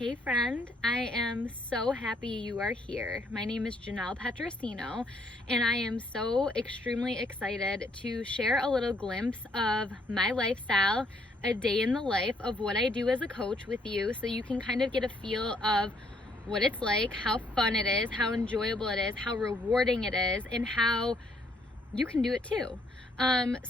Hey friend, I am so happy you are here. My name is Janelle Petrosino, and I am so extremely excited to share a little glimpse of my lifestyle, a day in the life of what I do as a coach with you, so you can kind of get a feel of what it's like, how fun it is, how enjoyable it is, how rewarding it is, and how you can do it too.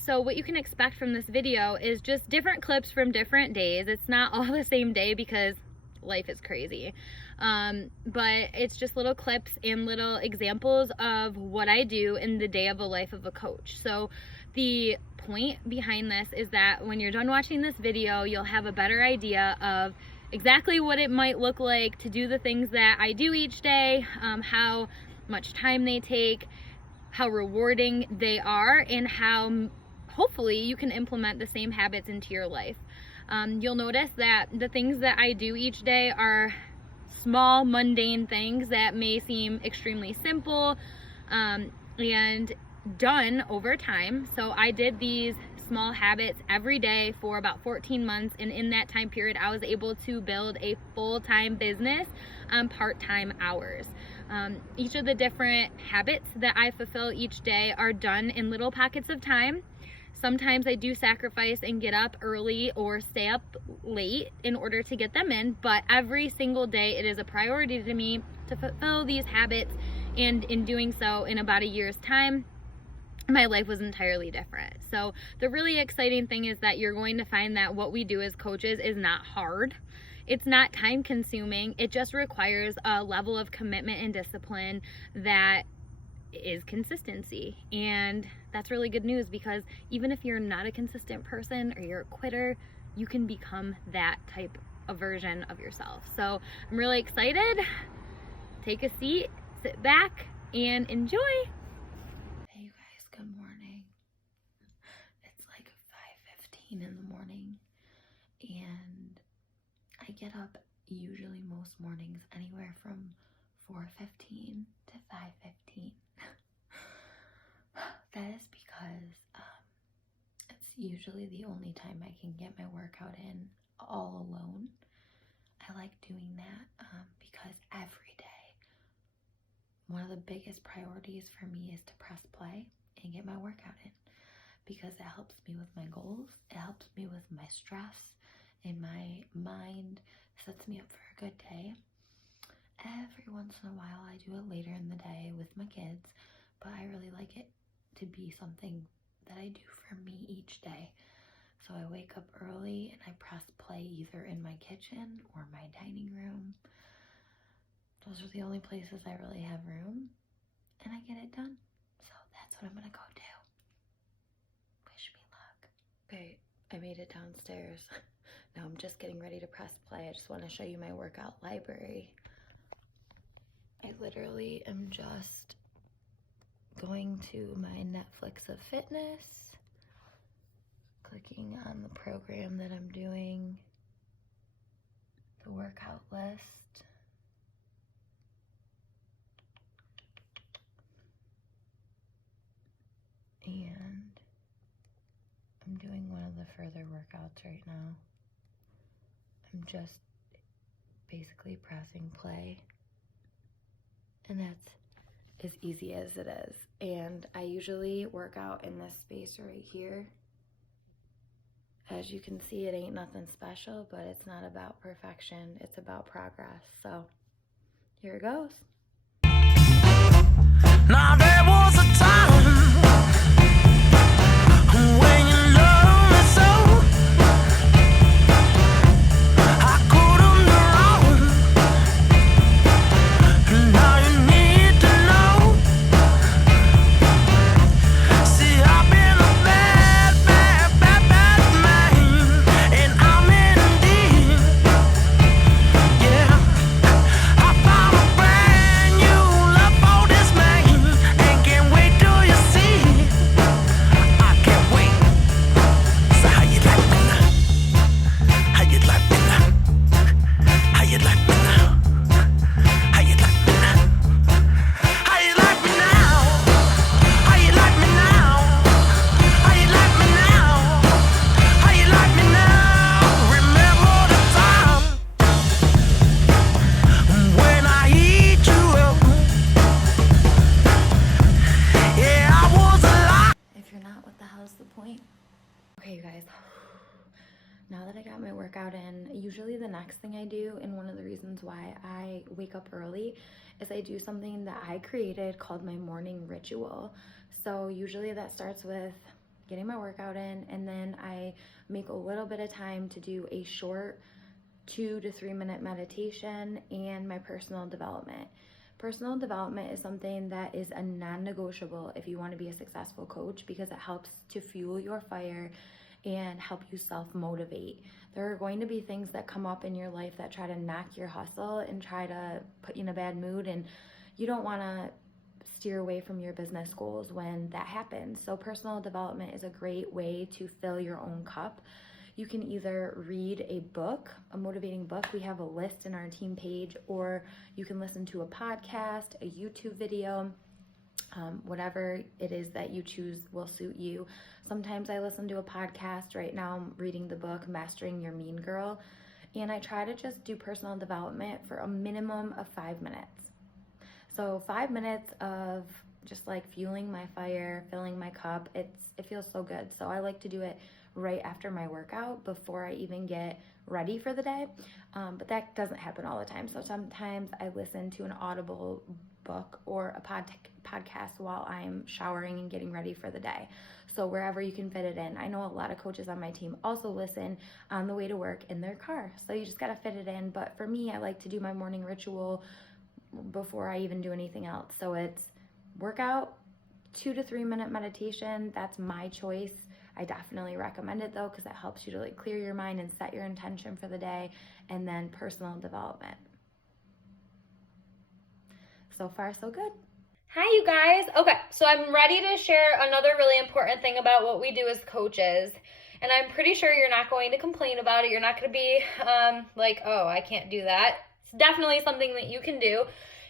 So what you can expect from this video is just different clips from different days. It's not all the same day because life is crazy, but it's just little clips and little examples of what I do in the day of a life of a coach. So the point behind this is that when you're done watching this video, you'll have a better idea of exactly what it might look like to do the things that I do each day, how much time they take, how rewarding they are, and how hopefully you can implement the same habits into your life. You'll notice that the things that I do each day are small, mundane things that may seem extremely simple and done over time. So I did these small habits every day for about 14 months, and in that time period I was able to build a full-time business on part-time hours. Each of the different habits that I fulfill each day are done in little pockets of time. Sometimes I do sacrifice and get up early or stay up late in order to get them in, but every single day it is a priority to me to fulfill these habits, and in doing so, in about a year's time, my life was entirely different. So the really exciting thing is that you're going to find that what we do as coaches is not hard. It's not time consuming. It just requires a level of commitment and discipline that is consistency. And that's really good news, because even if you're not a consistent person or you're a quitter, you can become that type of version of yourself. So I'm really excited. Take a seat, sit back, and enjoy. Hey you guys, good morning. It's like 5:15 in the morning, and I get up usually most mornings anywhere from 4:15 to 5:15. That is because it's usually the only time I can get my workout in all alone. I like doing that because every day, one of the biggest priorities for me is to press play and get my workout in, because it helps me with my goals, it helps me with my stress, and my mind sets me up for a good day. Every once in a while I do it later in the day with my kids, but I really like it to be something that I do for me each day. So I wake up early and I press play either in my kitchen or my dining room. Those are the only places I really have room, and I get it done. So that's what I'm gonna go do. Wish me luck. Okay, I made it downstairs. Now I'm just getting ready to press play. I just want to show you my workout library. I literally am just going to my Netflix of fitness, clicking on the program that I'm doing, the workout list, and I'm doing one of the further workouts right now. I'm just basically pressing play, and that's as easy as it is. And I usually work out in this space right here. As you can see, it ain't nothing special, but it's not about perfection, it's about progress. So here it goes. Now there was a time when you loved me so, I couldn't do wrong. Now you need to know. See, I've been a bad, bad, bad, bad man, and I'm in deep. Yeah, I found a brand new love for this man, and can't wait till usually the next thing I do, and one of the reasons why I wake up early, is I do something that I created called my morning ritual. So usually that starts with getting my workout in, and then I make a little bit of time to do a short 2 to 3 minute meditation and my personal development. Personal development is something that is a non-negotiable if you want to be a successful coach, because it helps to fuel your fire and help you self-motivate. There are going to be things that come up in your life that try to knock your hustle and try to put you in a bad mood, and you don't want to steer away from your business goals when that happens. So personal development is a great way to fill your own cup. You can either read a book, a motivating book. We have a list in our team page, or you can listen to a podcast, a YouTube video. Whatever it is that you choose will suit you. Sometimes I listen to a podcast. Right now I'm reading the book Mastering Your Mean Girl, and I try to just do personal development for a minimum of 5 minutes. So 5 minutes of just like fueling my fire, filling my cup, it feels so good. So I like to do it right after my workout before I even get ready for the day. But that doesn't happen all the time. So sometimes I listen to an Audible book or a podcast while I'm showering and getting ready for the day. So wherever you can fit it in. I know a lot of coaches on my team also listen on the way to work in their car. So you just got to fit it in. But for me, I like to do my morning ritual before I even do anything else. So it's workout, 2 to 3 minute meditation. That's my choice. I definitely recommend it though, because it helps you to like clear your mind and set your intention for the day. And then personal development. So far, so good. Hi, you guys. Okay, so I'm ready to share another really important thing about what we do as coaches. And I'm pretty sure you're not going to complain about it. You're not going to be like, oh, I can't do that. It's definitely something that you can do.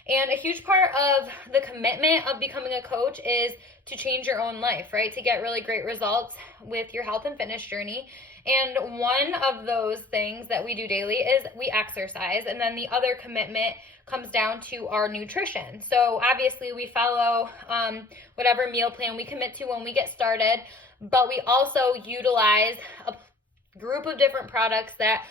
And a huge part of the commitment of becoming a coach is to change your own life, right? To get really great results with your health and fitness journey. And one of those things that we do daily is we exercise. And then the other commitment comes down to our nutrition. So obviously we follow whatever meal plan we commit to when we get started, but we also utilize a group of different products that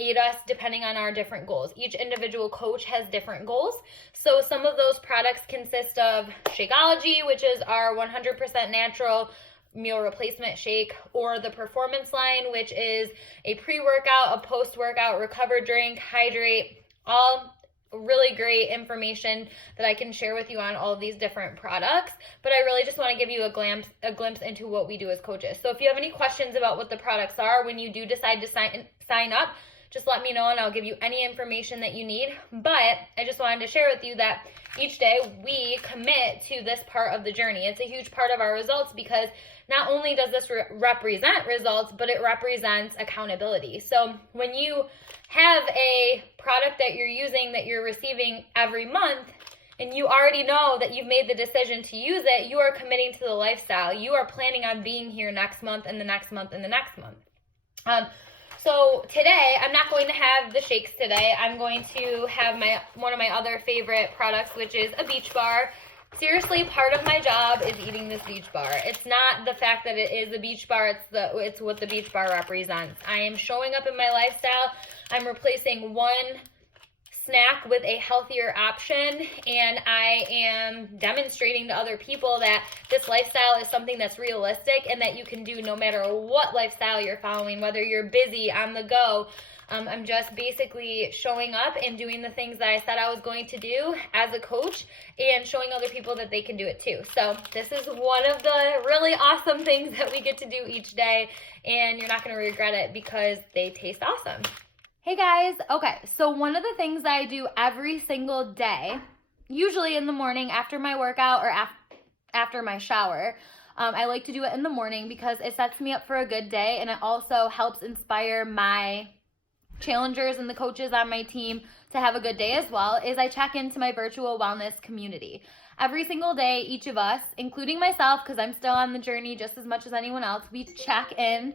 aid us depending on our different goals. Each individual coach has different goals. So some of those products consist of Shakeology, which is our 100% natural meal replacement shake, or the Performance line, which is a pre-workout, a post-workout recover drink, hydrate, all really great information that I can share with you on all of these different products. But I really just want to give you a glimpse into what we do as coaches. So if you have any questions about what the products are when you do decide to sign up, just let me know and I'll give you any information that you need. But I just wanted to share with you that each day we commit to this part of the journey. It's a huge part of our results, because not only does this represent results, but it represents accountability. So when you have a product that you're using, that you're receiving every month, and you already know that you've made the decision to use it, you are committing to the lifestyle. You are planning on being here next month and the next month and the next month. So today, I'm not going to have the shakes today. I'm going to have one of my other favorite products, which is a Beach Bar. Seriously, part of my job is eating this Beach Bar. It's not the fact that it is a Beach Bar, it's what the Beach Bar represents. I am showing up in my lifestyle. I'm replacing one snack with a healthier option, and I am demonstrating to other people that this lifestyle is something that's realistic and that you can do no matter what lifestyle you're following, whether you're busy, on the go. I'm just basically showing up and doing the things that I said I was going to do as a coach, and showing other people that they can do it too. So this is one of the really awesome things that we get to do each day, and you're not going to regret it because they taste awesome. Hey guys, okay, so one of the things I do every single day, usually in the morning after my workout or after my shower, I like to do it in the morning because it sets me up for a good day, and it also helps inspire my challengers and the coaches on my team to have a good day as well, is I check into my virtual wellness community. Every single day, each of us, including myself, because I'm still on the journey just as much as anyone else, we check in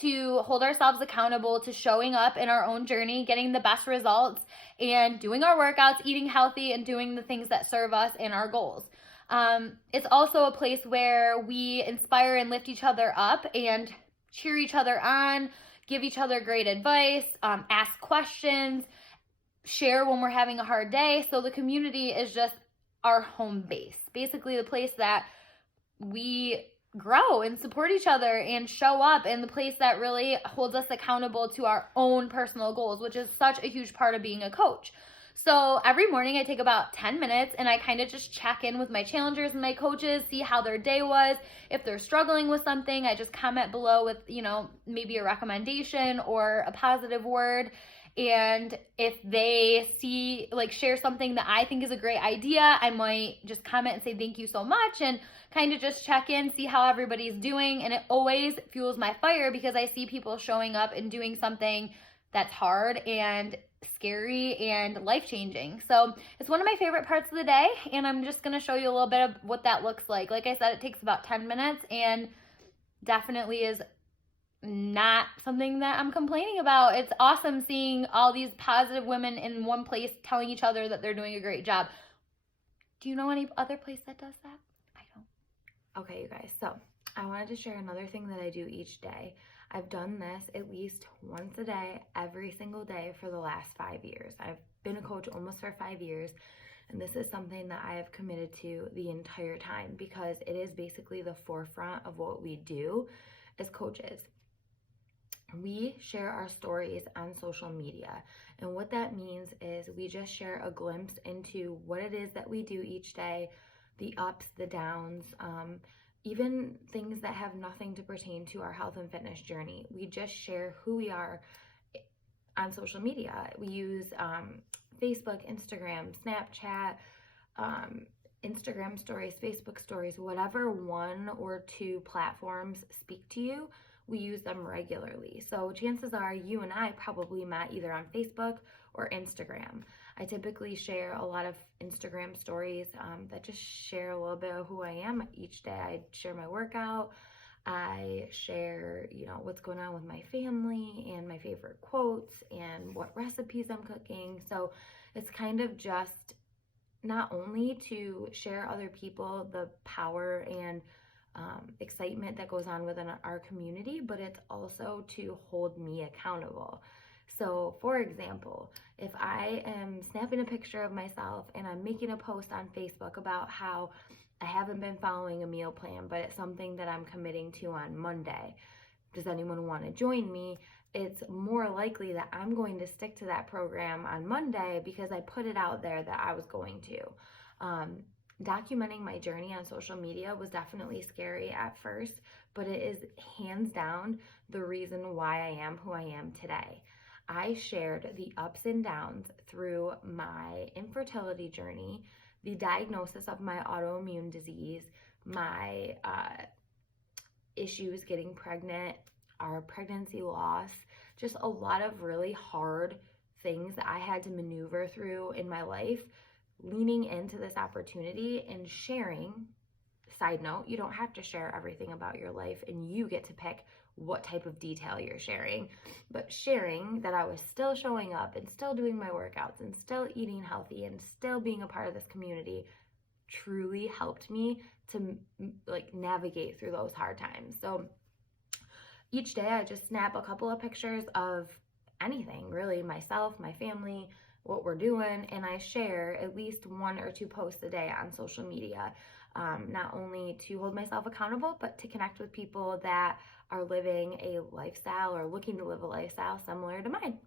to hold ourselves accountable to showing up in our own journey, getting the best results, and doing our workouts, eating healthy, and doing the things that serve us and our goals. It's also a place where we inspire and lift each other up and cheer each other on, give each other great advice, ask questions, share when we're having a hard day. So the community is just our home base, basically the place that we grow and support each other and show up, and the place that really holds us accountable to our own personal goals, which is such a huge part of being a coach. So every morning I take about 10 minutes and I kind of just check in with my challengers and my coaches, see how their day was. If they're struggling with something, I just comment below with, maybe a recommendation or a positive word. And if they share something that I think is a great idea, I might just comment and say thank you so much and kind of just check in, see how everybody's doing. And it always fuels my fire because I see people showing up and doing something that's hard and scary and life-changing. So it's one of my favorite parts of the day, and I'm just going to show you a little bit of what that looks like. Like I said, it takes about 10 minutes and definitely is not something that I'm complaining about. It's awesome seeing all these positive women in one place telling each other that they're doing a great job. Do you know any other place that does that? I don't. Okay, you guys, so I wanted to share another thing that I do each day. I've done this at least once a day, every single day for the last 5 years. I've been a coach almost for 5 years, and this is something that I have committed to the entire time because it is basically the forefront of what we do as coaches. We share our stories on social media, and what that means is we just share a glimpse into what it is that we do each day, the ups, the downs, even things that have nothing to pertain to our health and fitness journey. We just share who we are on social media. We use Facebook, Instagram, Snapchat, Instagram stories, Facebook stories, whatever one or two platforms speak to you, we use them regularly. So chances are you and I probably met either on Facebook or Instagram. I typically share a lot of Instagram stories that just share a little bit of who I am each day. I share my workout. I share, what's going on with my family and my favorite quotes and what recipes I'm cooking. So it's kind of just not only to share other people the power and excitement that goes on within our community, but it's also to hold me accountable. So for example, if I am snapping a picture of myself and I'm making a post on Facebook about how I haven't been following a meal plan, but it's something that I'm committing to on Monday, does anyone want to join me? It's more likely that I'm going to stick to that program on Monday because I put it out there that I was going to. Documenting my journey on social media was definitely scary at first, but it is hands down the reason why I am who I am today. I shared the ups and downs through my infertility journey, the diagnosis of my autoimmune disease, my issues getting pregnant, our pregnancy loss, just a lot of really hard things that I had to maneuver through in my life, leaning into this opportunity and sharing. Side note, you don't have to share everything about your life, and you get to pick what type of detail you're sharing, but sharing that I was still showing up and still doing my workouts and still eating healthy and still being a part of this community truly helped me to navigate through those hard times. So each day I just snap a couple of pictures of anything, really, myself, my family, what we're doing, and I share at least 1 or 2 posts a day on social media, not only to hold myself accountable, but to connect with people that are living a lifestyle or looking to live a lifestyle similar to mine.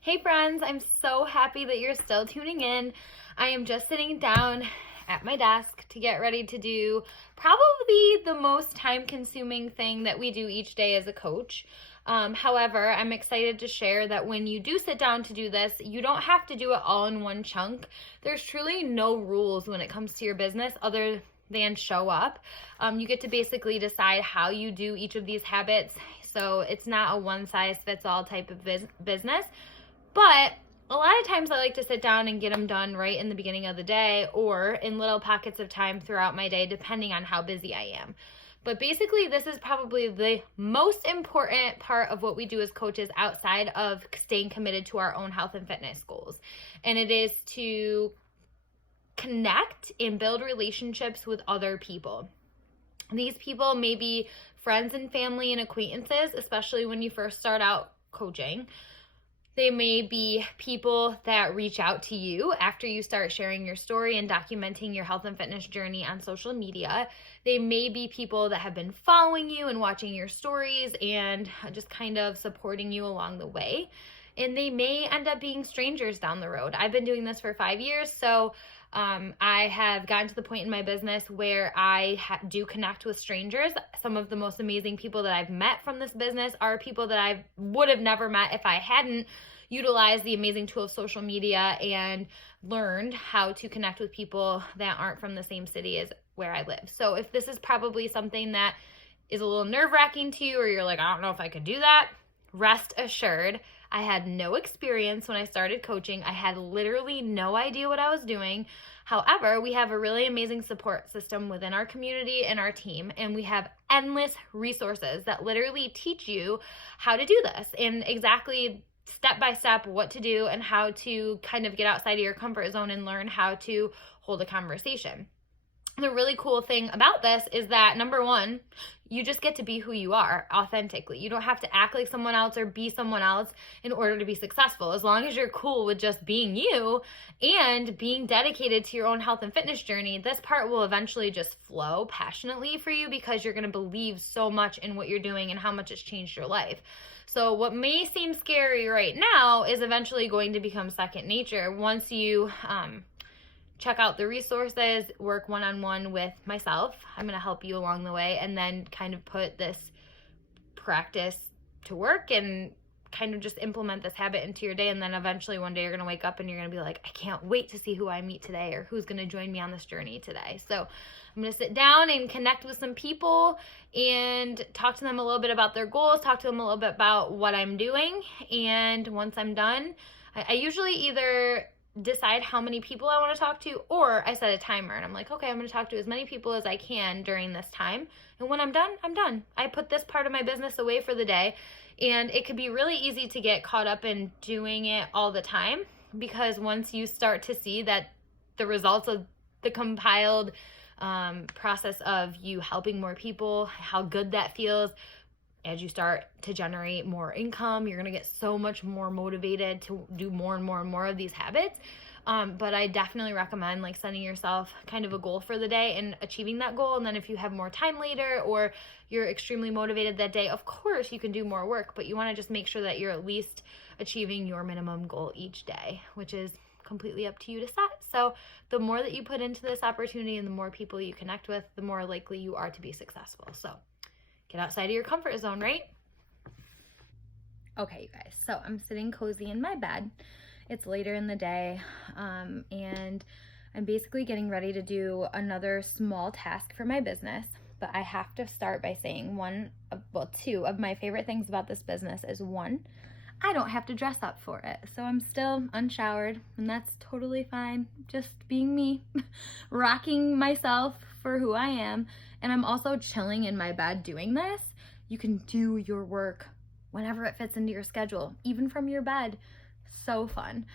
Hey friends, I'm so happy that you're still tuning in. I am just sitting down at my desk to get ready to do probably the most time-consuming thing that we do each day as a coach. However, I'm excited to share that when you do sit down to do this, you don't have to do it all in one chunk. There's truly no rules when it comes to your business other than show up. You get to basically decide how you do each of these habits. So it's not a one-size-fits-all type of business. But a lot of times I like to sit down and get them done right in the beginning of the day or in little pockets of time throughout my day, depending on how busy I am. But basically, this is probably the most important part of what we do as coaches outside of staying committed to our own health and fitness goals. And it is to connect and build relationships with other people. These people may be friends and family and acquaintances, especially when you first start out coaching. They may be people that reach out to you after you start sharing your story and documenting your health and fitness journey on social media. They may be people that have been following you and watching your stories and just kind of supporting you along the way. And they may end up being strangers down the road. I've been doing this for 5 years, so I have gotten to the point in my business where I do connect with strangers. Some of the most amazing people that I've met from this business are people that I would have never met if I hadn't utilized the amazing tool of social media and learned how to connect with people that aren't from the same city as where I live. So if this is probably something that is a little nerve-wracking to you, or you're like, I don't know if I could do that, rest assured, I had no experience when I started coaching. I had literally no idea what I was doing. However, we have a really amazing support system within our community and our team, and we have endless resources that literally teach you how to do this and exactly step by step what to do and how to kind of get outside of your comfort zone and learn how to hold a conversation. The really cool thing about this is that, number one, you just get to be who you are authentically. You don't have to act like someone else or be someone else in order to be successful. As long as you're cool with just being you and being dedicated to your own health and fitness journey, this part will eventually just flow passionately for you because you're going to believe so much in what you're doing and how much it's changed your life. So what may seem scary right now is eventually going to become second nature once you check out the resources, work one-on-one with myself. I'm going to help you along the way, and then kind of put this practice to work and kind of just implement this habit into your day. And then eventually one day you're going to wake up and you're going to be like, I can't wait to see who I meet today or who's going to join me on this journey today. So I'm going to sit down and connect with some people and talk to them a little bit about their goals, talk to them a little bit about what I'm doing. And once I'm done, I usually either decide how many people I want to talk to, or I set a timer and I'm like, okay, I'm going to talk to as many people as I can during this time. And when I'm done, I'm done. I put this part of my business away for the day. And it could be really easy to get caught up in doing it all the time, because once you start to see that the results of the compiled process of you helping more people, how good that feels, as you start to generate more income, you're going to get so much more motivated to do more and more and more of these habits. But I definitely recommend like setting yourself kind of a goal for the day and achieving that goal. And then if you have more time later or you're extremely motivated that day, of course you can do more work, but you want to just make sure that you're at least achieving your minimum goal each day, which is completely up to you to set. So the more that you put into this opportunity and the more people you connect with, the more likely you are to be successful. So get outside of your comfort zone, right? Okay, you guys, so I'm sitting cozy in my bed. It's later in the day, and I'm basically getting ready to do another small task for my business, but I have to start by saying two of my favorite things about this business is, one, I don't have to dress up for it. So I'm still unshowered, and that's totally fine. Just being me, rocking myself for who I am. And I'm also chilling in my bed doing this. You can do your work whenever it fits into your schedule, even from your bed. So fun.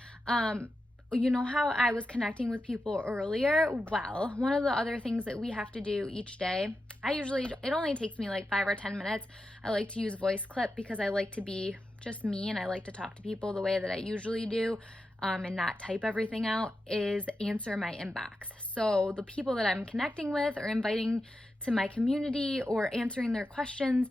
You know how I was connecting with people earlier? Well, one of the other things that we have to do each day, it only takes me like 5 or 10 minutes. I like to use voice clip because I like to be just me and I like to talk to people the way that I usually do, and not type everything out, is answer my inbox. So the people that I'm connecting with or inviting to my community or answering their questions,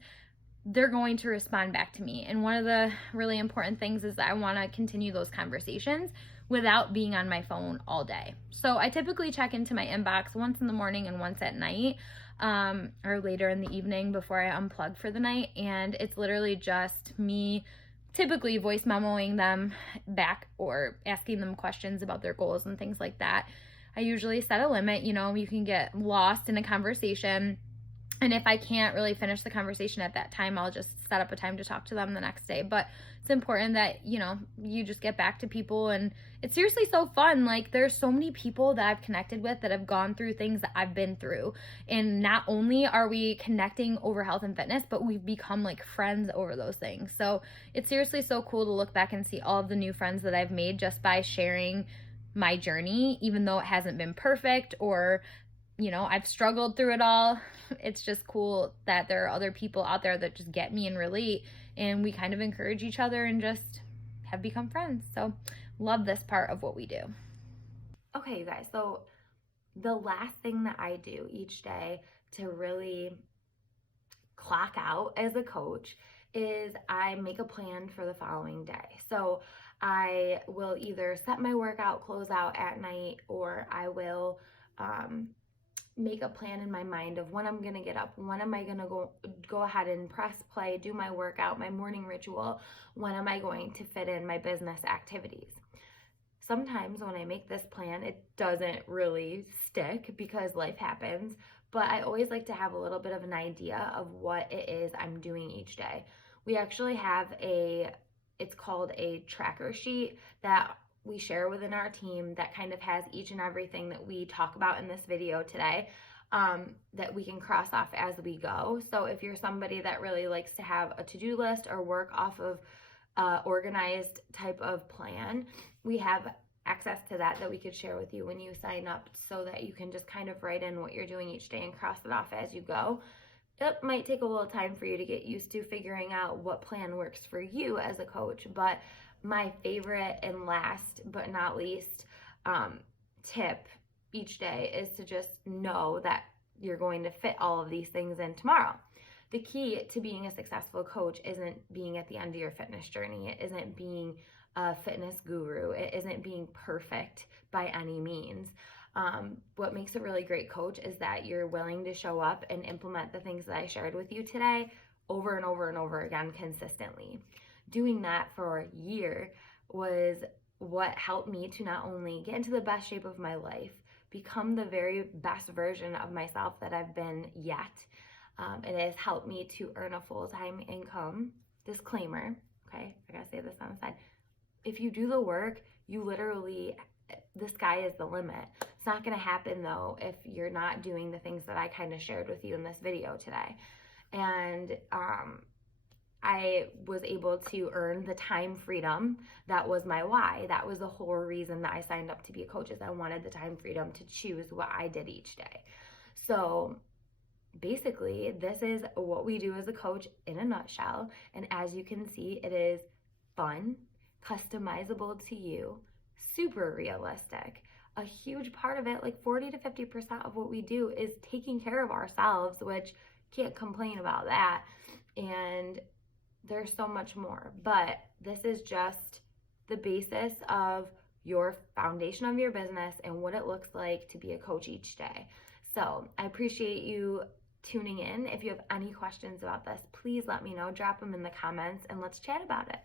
they're going to respond back to me. And one of the really important things is that I want to continue those conversations without being on my phone all day. So I typically check into my inbox once in the morning and once at night, or later in the evening before I unplug for the night. And it's literally just me typically voice memoing them back or asking them questions about their goals and things like that. I usually set a limit. You can get lost in a conversation, and if I can't really finish the conversation at that time, I'll just set up a time to talk to them the next day. But it's important that, you just get back to people, and it's seriously so fun. Like, there's so many people that I've connected with that have gone through things that I've been through. And not only are we connecting over health and fitness, but we've become like friends over those things. So it's seriously so cool to look back and see all of the new friends that I've made just by sharing my journey, even though it hasn't been perfect or you know, I've struggled through it all. It's just cool that there are other people out there that just get me and relate, and we kind of encourage each other and just have become friends. So love this part of what we do. Okay, you guys, so the last thing that I do each day to really clock out as a coach is I make a plan for the following day. So I will either set my workout clothes out at night, or I will make a plan in my mind of when I'm gonna get up, when am I gonna go ahead and press play, do my workout, my morning ritual, when am I going to fit in my business activities. Sometimes when I make this plan, it doesn't really stick because life happens, but I always like to have a little bit of an idea of what it is I'm doing each day. We actually have it's called a tracker sheet that we share within our team that kind of has each and everything that we talk about in this video today, that we can cross off as we go. So if you're somebody that really likes to have a to-do list or work off of organized type of plan, we have access to that we could share with you when you sign up, so that you can just kind of write in what you're doing each day and cross it off as you go. It might take a little time for you to get used to figuring out what plan works for you as a coach, but my favorite and last but not least tip each day is to just know that you're going to fit all of these things in tomorrow. The key to being a successful coach isn't being at the end of your fitness journey. It isn't being a fitness guru. It isn't being perfect by any means. What makes a really great coach is that you're willing to show up and implement the things that I shared with you today over and over and over again consistently. Doing that for a year was what helped me to not only get into the best shape of my life, become the very best version of myself that I've been yet. It has helped me to earn a full-time income. Disclaimer, okay, I gotta say this on the side. If you do the work, you literally, the sky is the limit. It's not gonna happen though if you're not doing the things that I kind of shared with you in this video today. And I was able to earn the time freedom. That was my why. That was the whole reason that I signed up to be a coach, is I wanted the time freedom to choose what I did each day. So basically, this is what we do as a coach in a nutshell. And as you can see, it is fun, customizable to you, super realistic. A huge part of it, like 40 to 50% of what we do, is taking care of ourselves, which can't complain about that. And there's so much more, but this is just the basis of your foundation of your business and what it looks like to be a coach each day. So I appreciate you tuning in. If you have any questions about this, please let me know. Drop them in the comments and let's chat about it.